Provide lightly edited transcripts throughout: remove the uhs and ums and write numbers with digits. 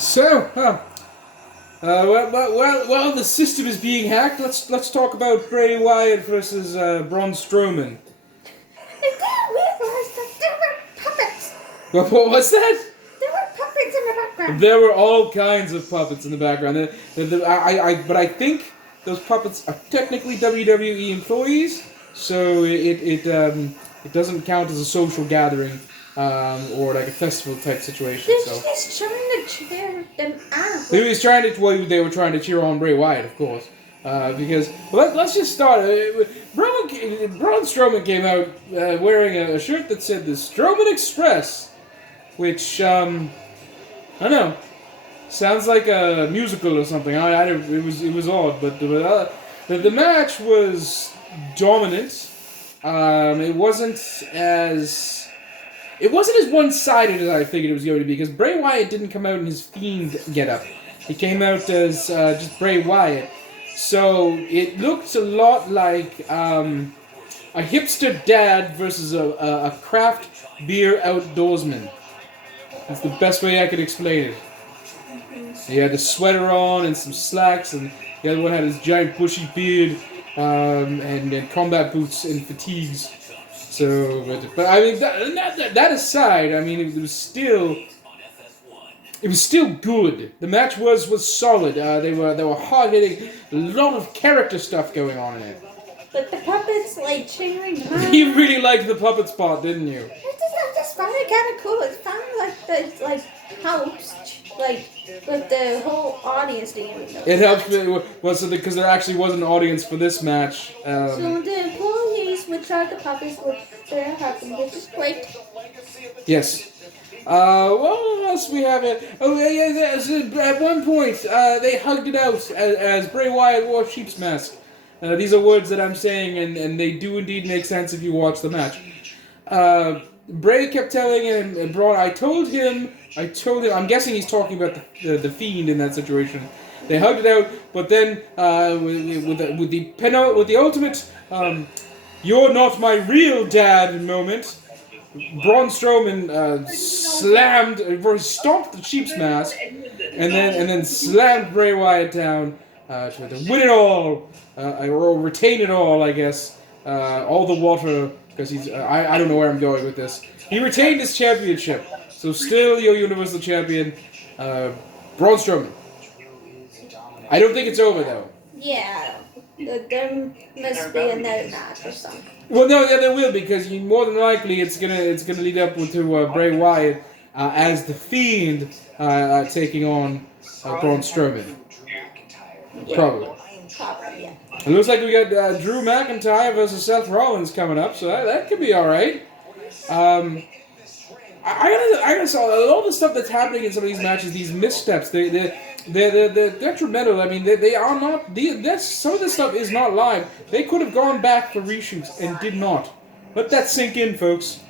So, well, the system is being hacked. Let's talk about Bray Wyatt versus Braun Strowman. I didn't realize that there were puppets. What was that? There were puppets in the background. There were all kinds of puppets in the background. But I think those puppets are technically WWE employees, so it doesn't count as a social gathering or like a festival type situation. They're So just trying to cheer them out. they were trying to cheer on Bray Wyatt, of course. Because let's just start. Braun Strowman came out wearing a shirt that said the Strowman Express, which I don't know, sounds like a musical or something. It was odd, but the match was dominant. It wasn't as one-sided as I figured it was going to be, because Bray Wyatt didn't come out in his Fiend getup. He came out as just Bray Wyatt. So it looked a lot like a hipster dad versus a craft beer outdoorsman. That's the best way I could explain it. He had a sweater on and some slacks, and the other one had his giant bushy beard and combat boots and fatigues. So, but I mean, that aside, I mean, it was still good. The match was solid. They were hard hitting. A lot of character stuff going on in it. But the puppets like cheering them on. You really liked the puppet spot, didn't you? I just found it kind of cool. It sounded like the host, like with the whole audience doing it. It helps me, because there actually was an audience for this match. So the employees, which are the puppets, which they're happy, which is great. Yes. What else we have? Oh, yeah, at one point, they hugged it out as Bray Wyatt wore Sheep's mask. These are words that I'm saying, and they do indeed make sense if you watch the match. Bray kept telling him, Braun, I told him, I'm guessing he's talking about the Fiend in that situation. They hugged it out, but then, with the ultimate, you're not my real dad moment, Braun Strowman stomped the Sheep's mask, and then slammed Bray Wyatt down to win it all, or retain it all, I guess. All the water, because he's I don't know where I'm going with this. He retained his championship, so still your Universal Champion, Braun Strowman. I don't think it's over though. Yeah, there must be another match or something. Well, no, yeah, there will, because more than likely it's gonna lead up to Bray Wyatt as the Fiend taking on Braun Strowman. Yeah. Probably, yeah. It looks like we got Drew McIntyre versus Seth Rollins coming up, so that could be all right. I gotta say, all the stuff that's happening in some of these matches, these missteps, they're detrimental. I mean, they are not. Some of this stuff is not live. They could have gone back for reshoots and did not. Let that sink in, folks.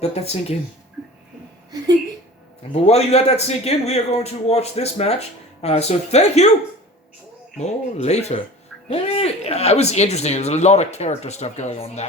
Let that sink in. But while you let that sink in, we are going to watch this match. So thank you. More later. That was interesting. There's a lot of character stuff going on there.